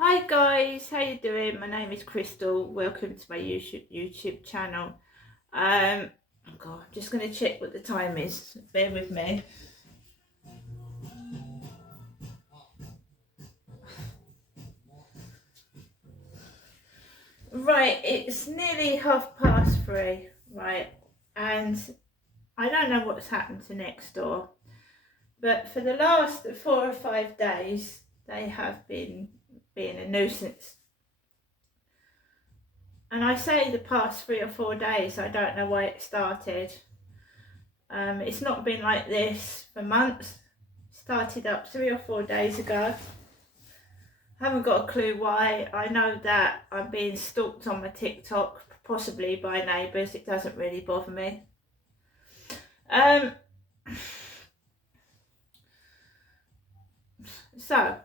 Hi guys, how you doing? My name is Crystal. Welcome to my YouTube channel. Oh God, I'm just going to check what the time is. Bear with me. Right, it's nearly 3:30. Right, and I don't know what's happened to Nextdoor, but for the last 4 or 5 days, they have been being a nuisance. And I say the past 3 or 4 days. I don't know why it started. It's not been like this for months. Started up 3 or 4 days ago. Haven't got a clue why. I know that I'm being stalked on my TikTok, possibly by neighbours. It doesn't really bother me. So,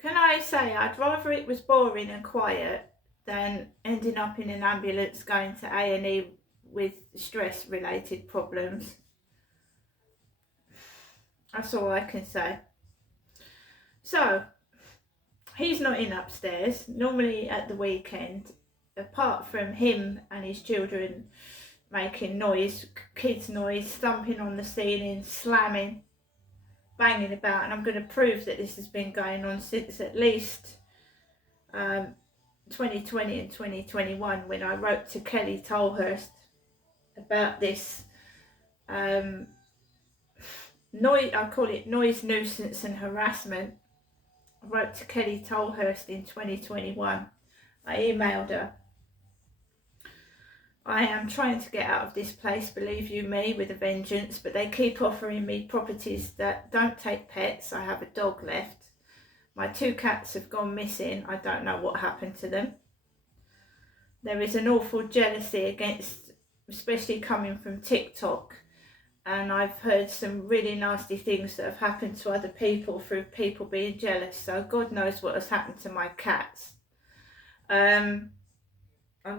can I say I'd rather it was boring and quiet than ending up in an ambulance going to A&E with stress-related problems. That's all I can say. So, he's not in upstairs. Normally at the weekend, apart from him and his children making noise, kids noise, thumping on the ceiling, slamming, banging about, and I'm going to prove that this has been going on since at least 2020 and 2021, when I wrote to Kelly Tolhurst about this noise. I call it noise nuisance and harassment. I wrote to Kelly Tolhurst in 2021. I emailed her. I am trying to get out of this place, believe you me, with a vengeance, but they keep offering me properties that don't take pets. I have a dog left. My 2 cats have gone missing. I don't know what happened to them. There is an awful jealousy against, especially coming from TikTok, and I've heard some really nasty things that have happened to other people through people being jealous. So God knows what has happened to my cats. I'm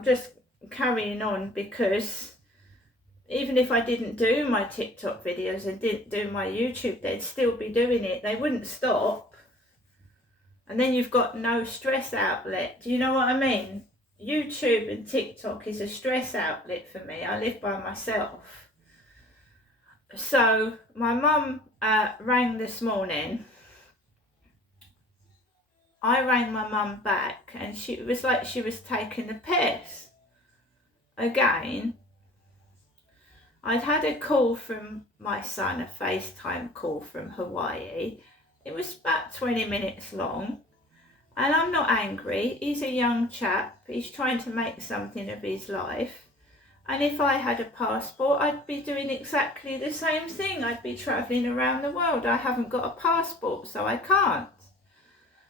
just carrying on because even if I didn't do my TikTok videos and didn't do my YouTube, they'd still be doing it. They wouldn't stop. And then you've got no stress outlet. Do you know what I mean? YouTube and TikTok is a stress outlet for me. I live by myself. So my mum rang this morning. I rang my mum back, and it was like she was taking the piss again. I'd had a call from my son, a FaceTime call from Hawaii. It was about 20 minutes long, and I'm not angry. He's a young chap. He's trying to make something of his life. And if I had a passport, I'd be doing exactly the same thing. I'd be travelling around the world. I haven't got a passport, so I can't.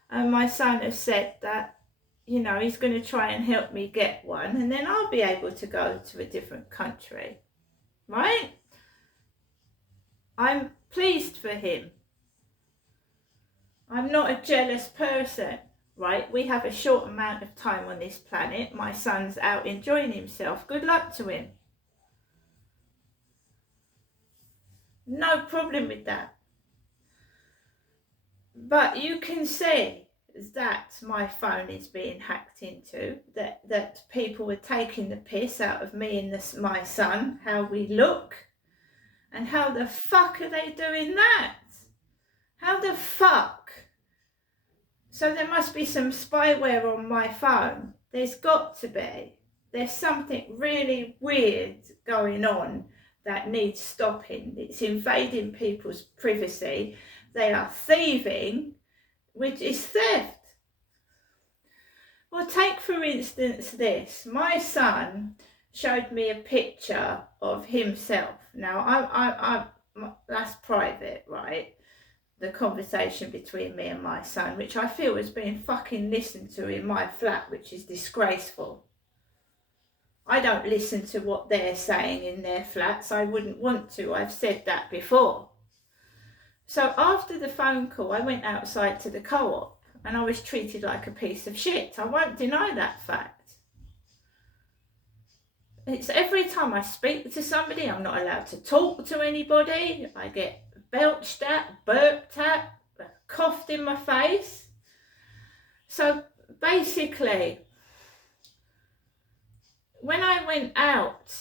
And my son has said that, he's going to try and help me get one, and then I'll be able to go to a different country. Right? I'm pleased for him. I'm not a jealous person, right? We have a short amount of time on this planet. My son's out enjoying himself. Good luck to him. No problem with that. But you can see that my phone is being hacked into, that people were taking the piss out of me and my son, how we look. And how the fuck are they doing that? How the fuck? So there must be some spyware on my phone. There's got to be. There's something really weird going on that needs stopping. It's invading people's privacy. They are thieving, which is theft. Well, take for instance this. My son showed me a picture of himself. Now, that's private, right? The conversation between me and my son, which I feel is being fucking listened to in my flat, which is disgraceful. I don't listen to what they're saying in their flats. I wouldn't want to. I've said that before. So after the phone call, I went outside to the co-op and I was treated like a piece of shit. I won't deny that fact. It's every time I speak to somebody, I'm not allowed to talk to anybody. I get belched at, burped at, coughed in my face. So basically, when I went out,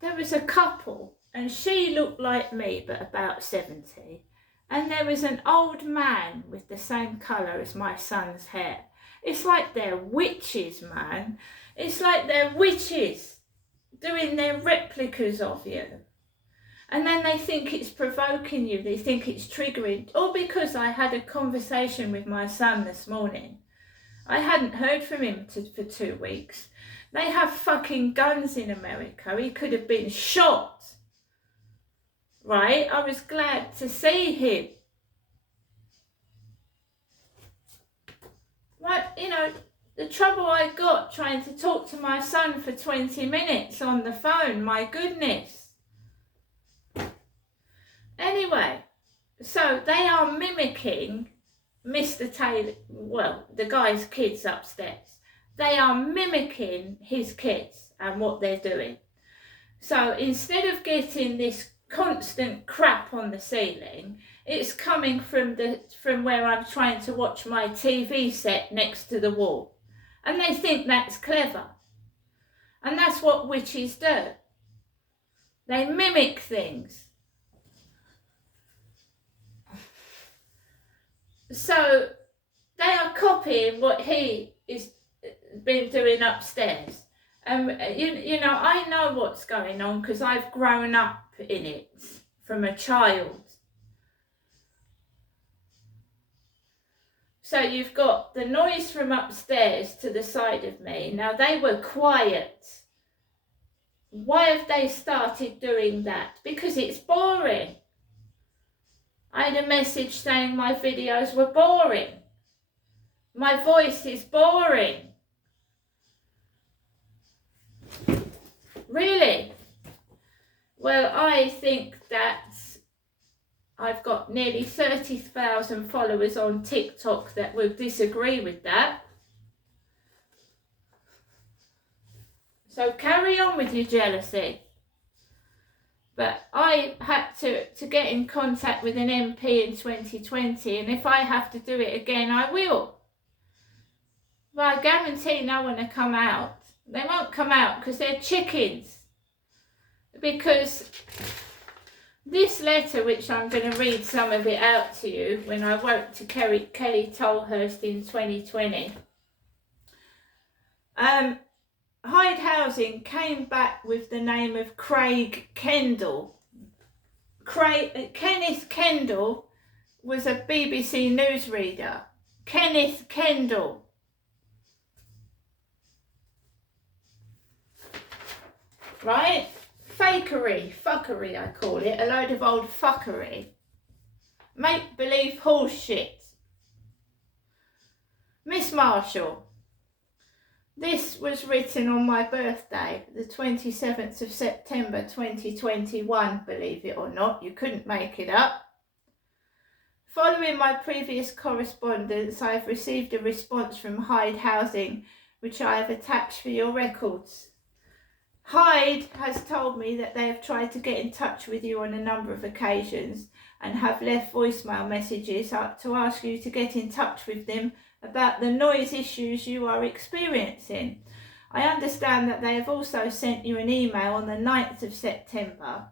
there was a couple, and she looked like me, but about 70. And there was an old man with the same colour as my son's hair. It's like they're witches, man. It's like they're witches doing their replicas of you. And then they think it's provoking you, they think it's triggering. All because I had a conversation with my son this morning. I hadn't heard from him for 2 weeks. They have fucking guns in America. He could have been shot. Right? I was glad to see him. What, you know, the trouble I got trying to talk to my son for 20 minutes on the phone, my goodness. Anyway, so they are mimicking Mr. Taylor, well, the guy's kids upstairs. They are mimicking his kids and what they're doing. So instead of getting this constant crap on the ceiling, it's coming from where I'm trying to watch my TV set next to the wall. And they think that's clever. And that's what witches do. They mimic things. So they are copying what he is been doing upstairs. You know, I know what's going on because I've grown up in it from a child. So you've got the noise from upstairs to the side of me. Now they were quiet. Why have they started doing that? Because it's boring. I had a message saying my videos were boring. My voice is boring. Really? Well, I think that I've got nearly 30,000 followers on TikTok that will disagree with that. So carry on with your jealousy. But I had to get in contact with an MP in 2020, and if I have to do it again, I will. But I guarantee no one will come out. They won't come out because they're chickens. Because this letter, which I'm going to read some of it out to you, when I wrote to Kelly Tolhurst in 2020, Hyde Housing came back with the name of Craig Kendall. Kenneth Kendall was a BBC newsreader. Kenneth Kendall. Right? Fuckery I call it. A load of old fuckery. Make-believe horse shit. Miss Marshall. This was written on my birthday, the 27th of September 2021, believe it or not. You couldn't make it up. Following my previous correspondence, I have received a response from Hyde Housing, which I have attached for your records. Hyde has told me that they have tried to get in touch with you on a number of occasions and have left voicemail messages to ask you to get in touch with them about the noise issues you are experiencing. I understand that they have also sent you an email on the 9th of September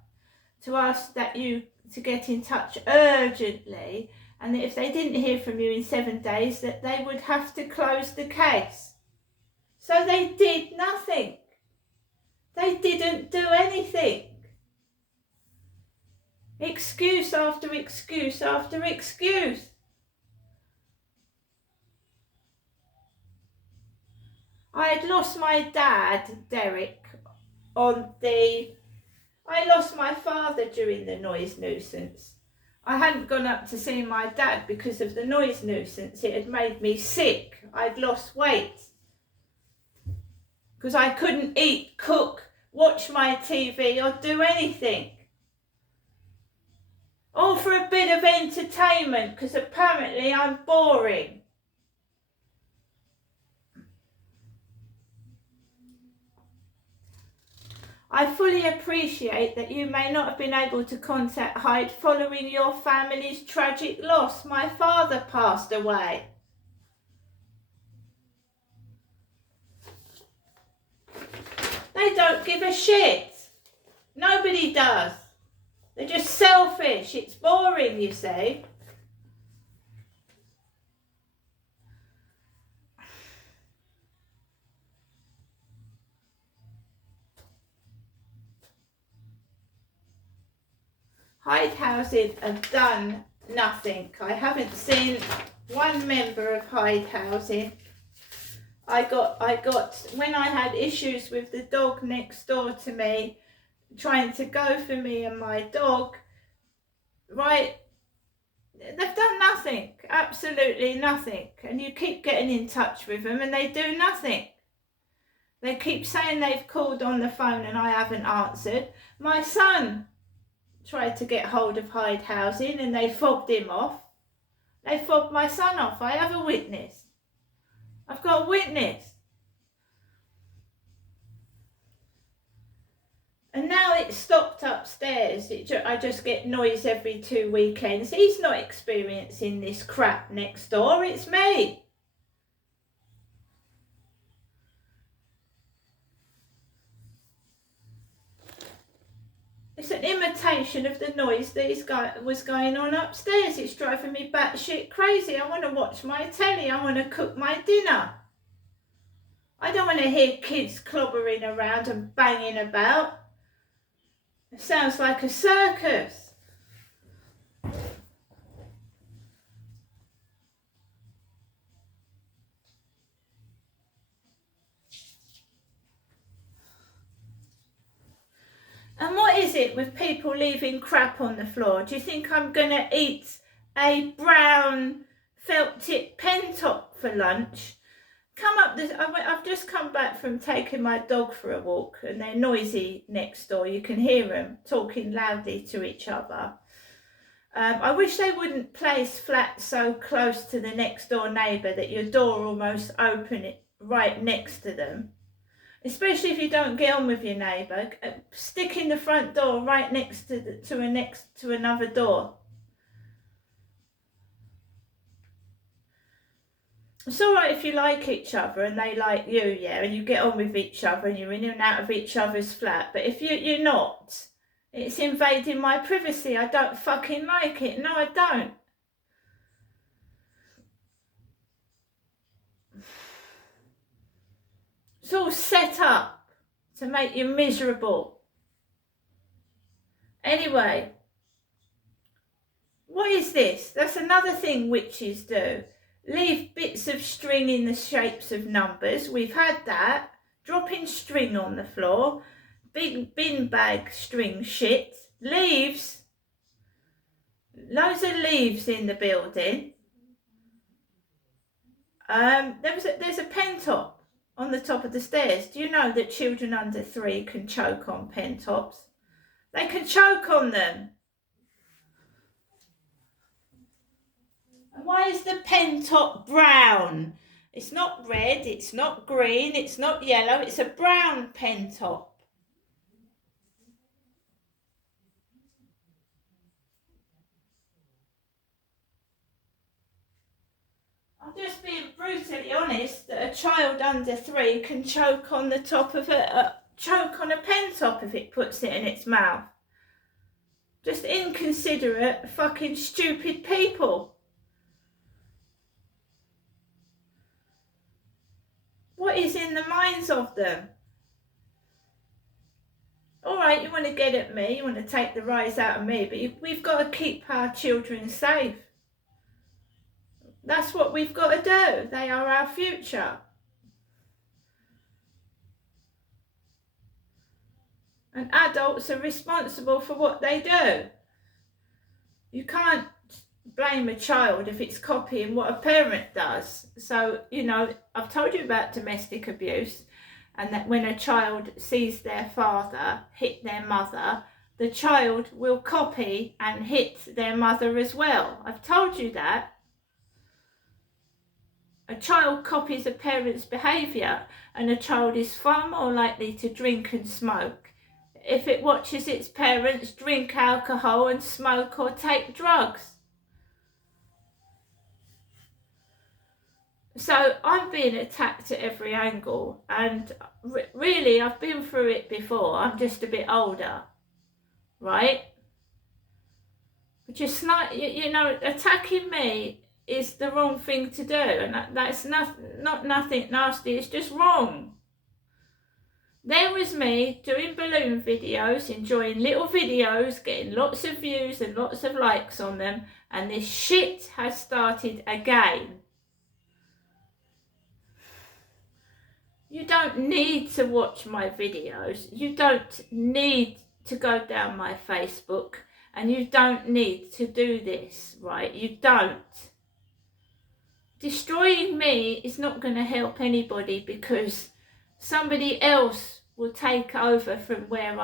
to ask that you to get in touch urgently, and that if they didn't hear from you in 7 days that they would have to close the case. So they did nothing. They didn't do anything. Excuse after excuse after excuse. I had lost my dad, Derek, I lost my father during the noise nuisance. I hadn't gone up to see my dad because of the noise nuisance. It had made me sick. I'd lost weight. Because I couldn't eat, cook, watch my TV or do anything. All for a bit of entertainment, because apparently I'm boring. I fully appreciate that you may not have been able to contact Hyde following your family's tragic loss. My father passed away. They don't give a shit. Nobody does. They're just selfish. It's boring, you see. Hyde Housing have done nothing. I haven't seen one member of Hyde Housing. I got when I had issues with the dog next door to me trying to go for me and my dog, right, they've done nothing, absolutely nothing. And you keep getting in touch with them and they do nothing. They keep saying they've called on the phone and I haven't answered. My son tried to get hold of Hyde Housing and they fobbed him off. They fobbed my son off. I have a witness. I've got a witness. And now it's stopped upstairs. I just get noise every 2 weekends. He's not experiencing this crap next door. It's me. It's an imitation of the noise that was going on upstairs. It's driving me batshit crazy. I want to watch my telly. I want to cook my dinner. I don't want to hear kids clobbering around and banging about. It sounds like a circus. And what is it with people leaving crap on the floor? Do you think I'm going to eat a brown felt tip pen top for lunch? I've just come back from taking my dog for a walk and they're noisy next door. You can hear them talking loudly to each other. I wish they wouldn't place flats so close to the next door neighbour that your door almost open it right next to them. Especially if you don't get on with your neighbour, sticking the front door right next to another door. It's all right if you like each other and they like you, yeah, and you get on with each other and you're in and out of each other's flat. But if you're not, it's invading my privacy. I don't fucking like it. No, I don't. It's all set up to make you miserable. Anyway, what is this? That's another thing witches do. Leave bits of string in the shapes of numbers. We've had that. Dropping string on the floor. Big bin bag string shit. Leaves. Loads of leaves in the building. There's a pen top on the top of the stairs. Do you know that children under 3 can choke on pen tops? They can choke on them. And why is the pen top brown? It's not red, it's not green, it's not yellow, it's a brown pen top. I'm just being brutally honest that a child under 3 can choke on the top of choke on a pen top if it puts it in its mouth. Just inconsiderate, fucking stupid people. What is in the minds of them? All right, you want to get at me, you want to take the rise out of me, but we've got to keep our children safe. That's what we've got to do. They are our future. And adults are responsible for what they do. You can't blame a child if it's copying what a parent does. So, you know, I've told you about domestic abuse, and that when a child sees their father hit their mother, the child will copy and hit their mother as well. I've told you that. A child copies a parent's behaviour, and a child is far more likely to drink and smoke if it watches its parents drink alcohol and smoke or take drugs. So I'm being attacked at every angle, and really I've been through it before. I'm just a bit older, right? But just not, you know, attacking me is the wrong thing to do, and that's not nothing nasty. It's just wrong. There was me doing balloon videos, enjoying little videos, getting lots of views and lots of likes on them, and this shit has started again. You don't need to watch my videos. You don't need to go down my Facebook, and you don't need to do this, right? You don't. Destroying me is not going to help anybody, because somebody else will take over from where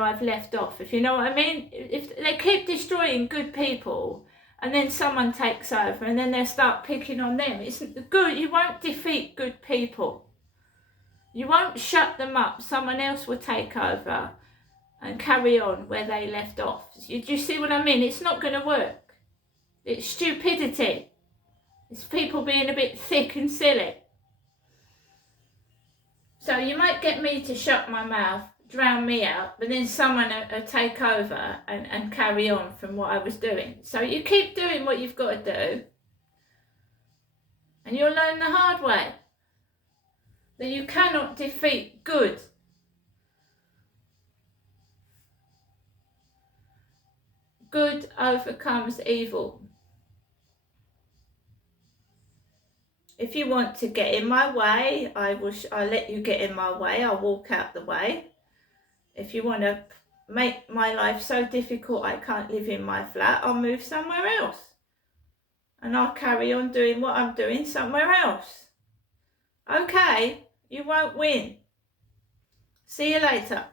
I've left off, if you know what I mean. If they keep destroying good people and then someone takes over and then they start picking on them, it's good. You won't defeat good people. You won't shut them up. Someone else will take over and carry on where they left off. Do you see what I mean? It's not going to work. It's stupidity. It's people being a bit thick and silly. So you might get me to shut my mouth, drown me out, but then someone will take over and carry on from what I was doing. So you keep doing what you've got to do, and you'll learn the hard way that you cannot defeat good. Good overcomes evil. If you want to get in my way, I'll let you get in my way. I'll walk out the way. If you want to make my life so difficult I can't live in my flat, I'll move somewhere else. And I'll carry on doing what I'm doing somewhere else. Okay, you won't win. See you later.